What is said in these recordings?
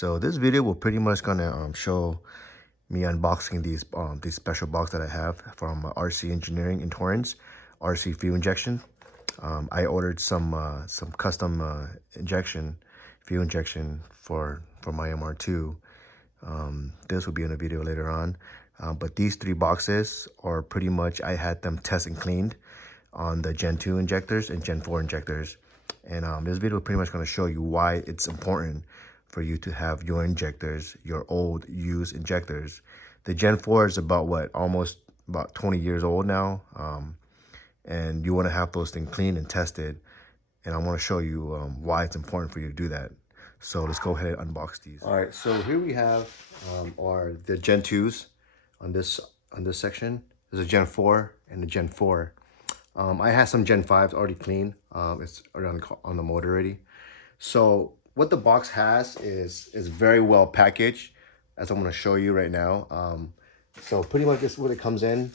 So this video will pretty much gonna show me unboxing these special box that I have from RC Engineering in Torrance, RC fuel injection. I ordered some custom fuel injection for my MR2. This will be in a video later on. But these three boxes are pretty much, I had them test and cleaned on the Gen 2 injectors and Gen 4 injectors. And this video is pretty much going to show you why it's important for you to have your injectors, your old used injectors. The Gen 4 is almost about 20 years old now. And you want to have those things cleaned and tested. And I want to show you why it's important for you to do that. So let's go ahead and unbox these. All right, so here we have are the Gen 2s on this section. There's a Gen 4 and a Gen 4. I have some Gen 5s already clean. It's already on the motor already. So what the box has is very well packaged, as I'm going to show you right now. So pretty much this is what it comes in.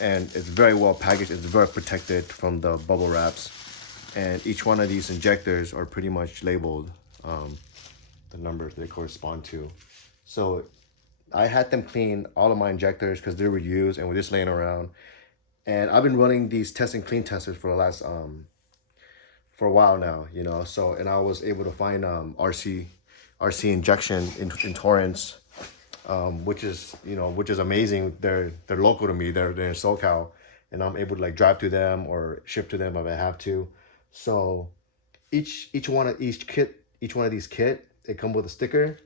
And it's very well packaged. It's very protected from the bubble wraps. And each one of these injectors are pretty much labeled the numbers they correspond to. So I had them clean all of my injectors because they were used and were just laying around. And I've been running these test and clean testers for the last for a while now, you know. So and I was able to find RC injection in Torrance, which is amazing. They're local to me. They're in SoCal, and I'm able to like drive to them or ship to them if I have to. So each one of these kit, it comes with a sticker.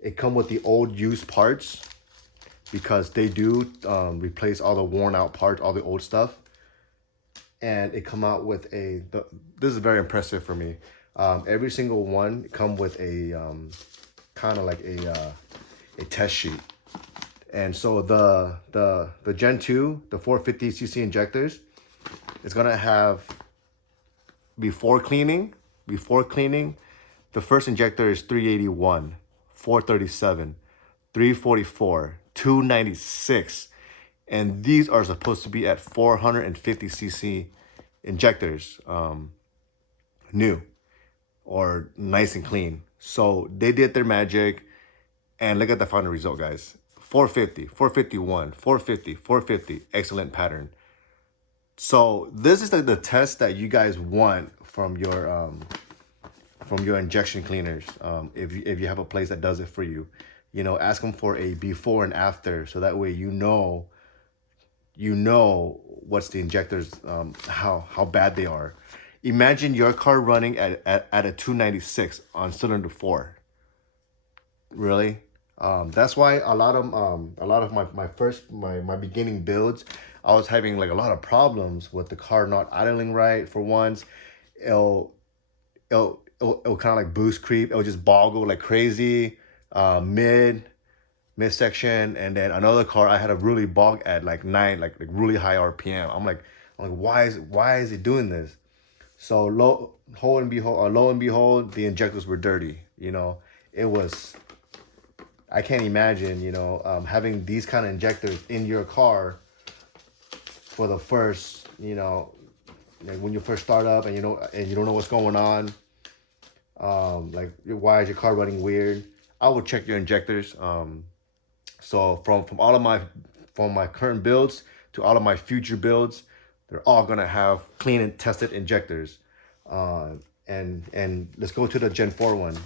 It comes with the old used parts because they do replace all the worn out parts, all the old stuff. And it come out with this is very impressive for me. Every single one come with a kind of like a test sheet. And so the Gen 2, the 450cc injectors, it's gonna have before cleaning, the first injector is 381, 437, 344, 296. And these are supposed to be at 450cc injectors, new or nice and clean. So they did their magic, and look at the final result, guys. 450, 451, 450, 450, excellent pattern. So this is the test that you guys want from your injection cleaners. If you have a place that does it for you, you know, ask them for a before and after, so that way you know what's the injectors, how bad they are. Imagine your car running at a 296 on cylinder 4. Really? That's why a lot of my beginning builds, I was having like a lot of problems with the car not idling right. For once, it'll kind of like boost creep. It'll just boggle like crazy, midsection, and then another car I had a really bog at like 9, like really high RPM. I'm like, why is it doing this? So lo and behold, the injectors were dirty. You know, it was. I can't imagine, you know, having these kind of injectors in your car for the first, you know, like when you first start up and you don't know what's going on. Like, why is your car running weird? I would check your injectors. So from my current builds to all of my future builds, they're all gonna have clean and tested injectors. And let's go to the Gen 4 one.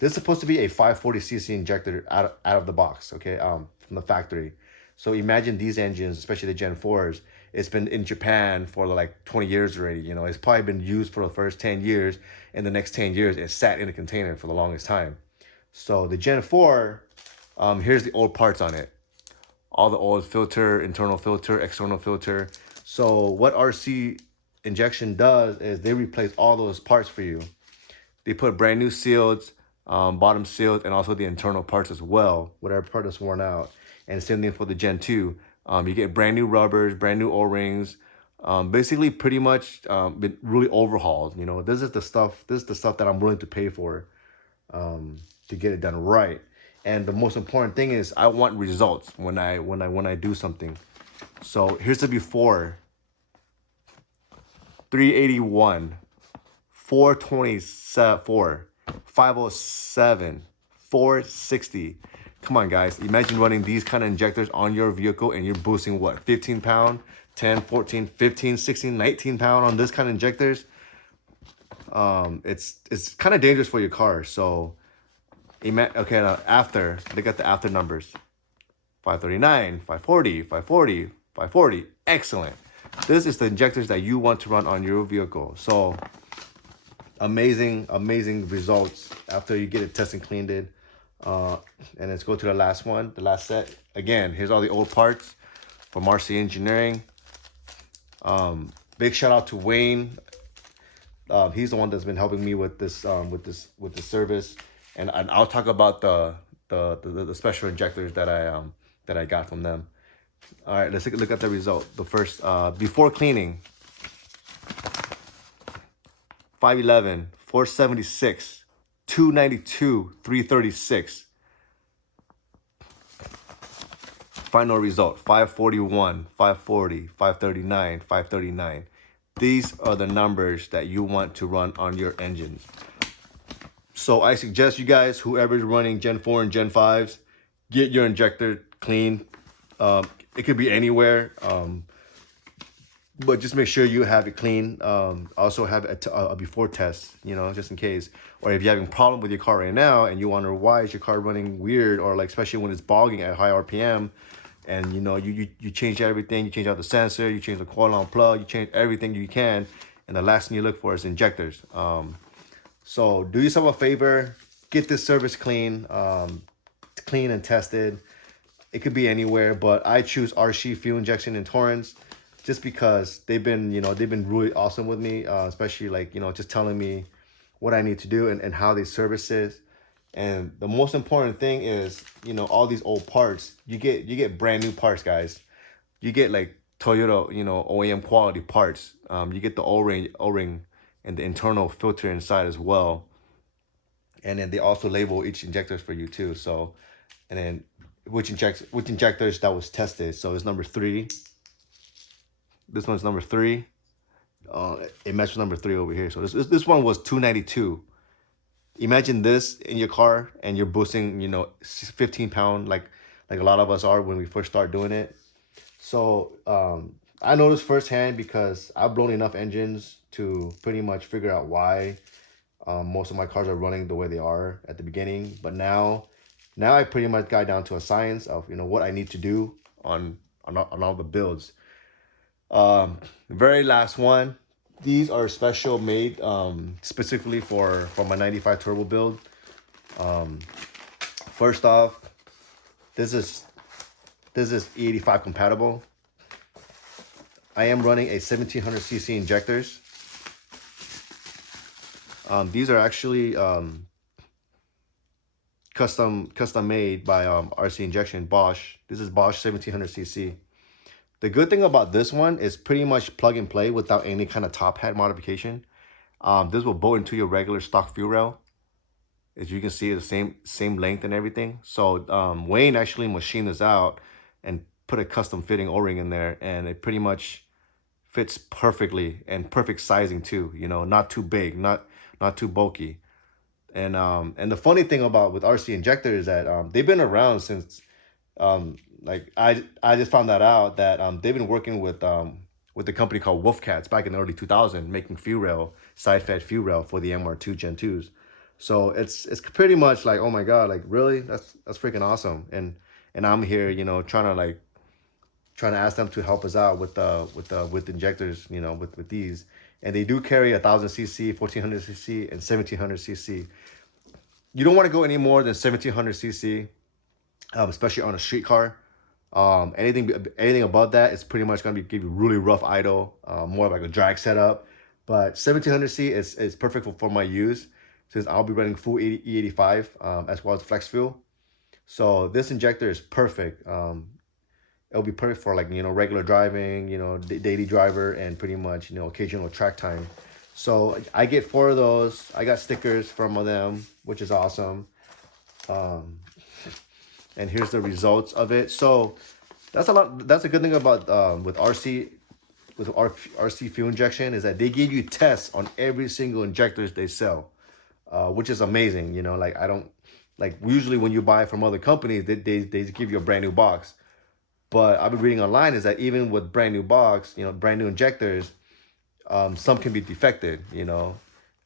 This is supposed to be a 540cc injector out of the box, okay, from the factory. So imagine these engines, especially the Gen 4s, it's been in Japan for like 20 years already. You know, it's probably been used for the first 10 years. And the next 10 years, it sat in a container for the longest time. So the Gen 4, here's the old parts on it. All the old filter, internal filter, external filter. So what RC injection does is they replace all those parts for you. They put brand new seals, bottom sealed, and also the internal parts as well, whatever part is worn out. And same thing for the Gen 2. You get brand new rubbers, brand new O-rings, basically pretty much been really overhauled. You know, this is the stuff that I'm willing to pay for to get it done right. And the most important thing is I want results when I do something. So here's the before. 381, 424, 507, 460. Come on, guys. Imagine running these kind of injectors on your vehicle and you're boosting what? 15 pound, 10, 14, 15, 16, 19 pound on this kind of injectors. It's kind of dangerous for your car. So, okay, now after, look at the after numbers. 539, 540, 540, 540. Excellent. This is the injectors that you want to run on your vehicle. So, amazing results after you get it tested and cleaned it. And let's go to the last one, the last set. Again, here's all the old parts from RC Engineering. Big shout out to Wayne. He's the one that's been helping me with this with the service, and I'll talk about the special injectors that I got from them. All right, let's take a look at the result. The first before cleaning, 511, 476, 292, 336. Final result, 541, 540, 539, 539. These are the numbers that you want to run on your engines. So I suggest you guys, whoever's running Gen 4 and Gen 5s, get your injector clean. It could be anywhere, but just make sure you have it clean. Also have a before test, you know, just in case. Or if you're having a problem with your car right now and you wonder why is your car running weird, or like especially when it's bogging at high RPM, and you know you change everything, you change out the sensor, you change the coil on plug, you change everything you can, and the last thing you look for is injectors. So do yourself a favor, get this service clean, clean and tested. It could be anywhere, but I choose RC Fuel Injection in Torrance just because they've been really awesome with me, especially like, you know, just telling me what I need to do and how they service it. And the most important thing is, you know, all these old parts, you get brand new parts, guys. You get like Toyota, you know, OEM quality parts. You get the O-ring and the internal filter inside as well. And then they also label each injectors for you too. So, and then which injectors that was tested. So it's number 3. This one's number 3. It matches number 3 over here. So this one was 292. Imagine this in your car and you're boosting, you know, 15 pound like a lot of us are when we first start doing it. So I noticed firsthand because I've blown enough engines to pretty much figure out why most of my cars are running the way they are at the beginning. But now I pretty much got down to a science of, you know, what I need to do on all the builds. Very last one. These are special made specifically for my 95 turbo build. First off, this is E85 compatible. I am running a 1700cc injectors. These are actually custom made by RC Injection Bosch. This is Bosch 1700cc. The good thing about this one is pretty much plug and play without any kind of top hat modification. This will bolt into your regular stock fuel rail. As you can see, the same length and everything. So Wayne actually machined this out and put a custom fitting O-ring in there, and it pretty much fits perfectly and perfect sizing too. You know, not too big, not too bulky. And the funny thing with RC Injector is that they've been around since like I just found that out that they've been working with a company called Wolfkatz back in the early 2000s, making fuel rail, side fed fuel rail for the MR2 Gen 2s. So it's pretty much like, oh my god, like really, that's freaking awesome. And I'm here, you know, trying to ask them to help us out with injectors, you know, with these. And they do carry 1000cc, 1400cc, and 1700cc. You don't want to go any more than 1700cc, especially on a street car. Anything above that, it's pretty much gonna give you really rough idle, more like a drag setup. But 1700C is perfect for my use, since I'll be running full E85 as well as flex fuel. So this injector is perfect. It'll be perfect for, like, you know, regular driving, you know, daily driver, and pretty much, you know, occasional track time. So I get 4 of those. I got stickers from them, which is awesome. And here's the results of it. So that's a good thing about with RC fuel injection, is that they give you tests on every single injectors they sell. which is amazing. You know, like I don't like usually when you buy from other companies, they give you a brand new box. But I've been reading online is that even with brand new box, you know, brand new injectors, some can be defected. You know,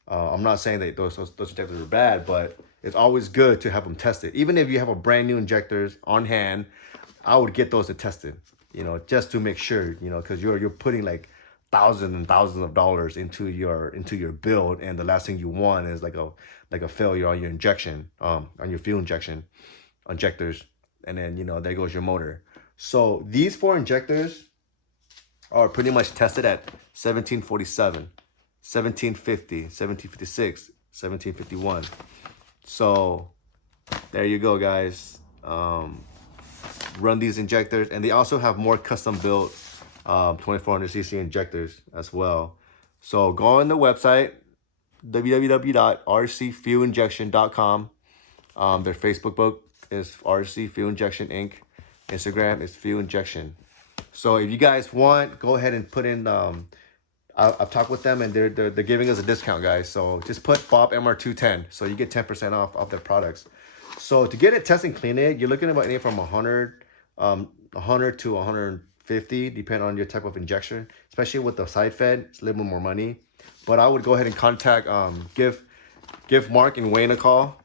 I'm not saying that those injectors are bad, but it's always good to have them tested. Even if you have a brand new injectors on hand, I would get those tested. You know, just to make sure. You know, because you're putting like thousands and thousands of dollars into your build, and the last thing you want is like a failure on your injection, on your fuel injectors, and then, you know, there goes your motor. So these 4 injectors are pretty much tested at 1747, 1750, 1756, 1751. So there you go, guys. Run these injectors, and they also have more custom built 2400cc injectors as well. So go on the website, www.rcfuelinjection.com. Their Facebook book is RC Fuel Injection Inc. Instagram is Fuel Injection. So if you guys want, go ahead and put in. I've talked with them, and they're giving us a discount, guys. So just put Bob MR210, so you get 10% off their products. So to get it tested and clean it, you're looking at about anything from 100 to 150, depending on your type of injection. Especially with the side fed, it's a little bit more money. But I would go ahead and contact give Mark and Wayne a call.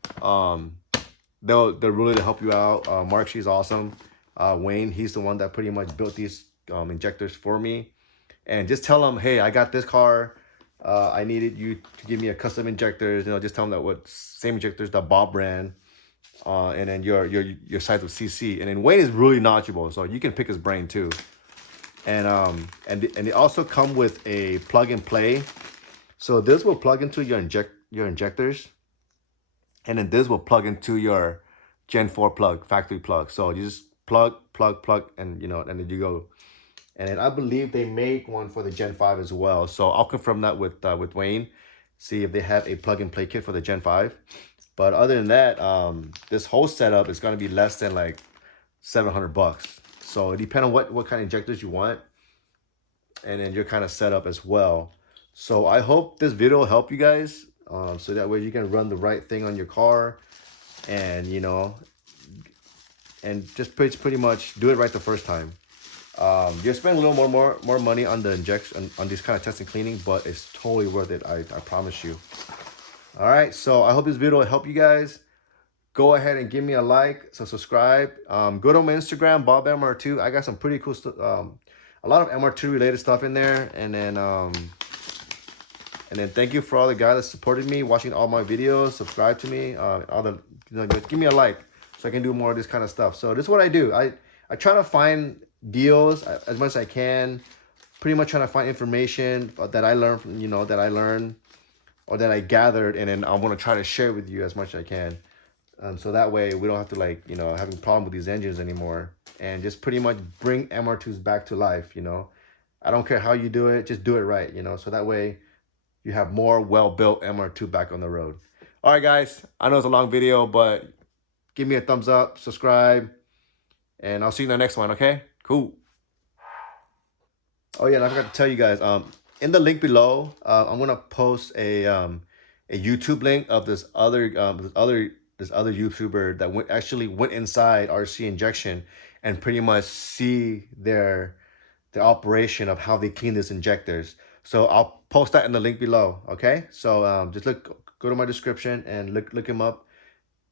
They're really to help you out. Mark, she's awesome. Wayne, he's the one that pretty much built these injectors for me. And just tell them, hey, I got this car. I needed you to give me a custom injectors. You know, just tell them that what same injectors that Bob ran. And then your size of CC. And then Wayne is really knowledgeable, so you can pick his brain too. And they also come with a plug and play. So this will plug into your injectors, and then this will plug into your Gen 4 plug, factory plug. So you just plug, and, you know, and then you go. And then I believe they make one for the Gen 5 as well. So I'll confirm that with Wayne, see if they have a plug and play kit for the Gen 5. But other than that, this whole setup is going to be less than like $700. So it depends on what kind of injectors you want, and then your kind of setup as well. So I hope this video will help you guys, so that way you can run the right thing on your car, and, you know, and just pretty much do it right the first time. You're spending a little more money on the injection, on this kind of testing cleaning, but it's totally worth it. I promise you. All right, so I hope this video will help you guys. Go ahead and give me a like, so subscribe. Go to my Instagram, Bob MR2. I got some pretty cool stuff, a lot of MR2 related stuff in there. And then thank you for all the guys that supported me, watching all my videos. Subscribe to me. Give me a like so I can do more of this kind of stuff. So this is what I do. I try to find deals as much as I can. Pretty much trying to find information that I learned from, you know, or that I gathered, and then I want to try to share with you as much as I can. So that way we don't have to, like, you know, having a problem with these engines anymore, and just pretty much bring MR2s back to life, you know. I don't care how you do it, just do it right, you know, so that way you have more well-built MR2 back on the road. All right, guys, I know it's a long video, but give me a thumbs up, subscribe, and I'll see you in the next one, okay? Cool. Oh, yeah, and I forgot to tell you guys, in the link below, I'm gonna post a YouTube link of this other YouTuber that actually went inside RC Injection and pretty much see their operation of how they clean these injectors. So I'll post that in the link below. Okay, so just go to my description and look him up,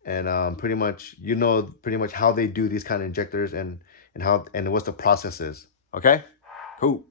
and pretty much, you know, pretty much how they do these kind of injectors, and what's the process is. Okay, cool.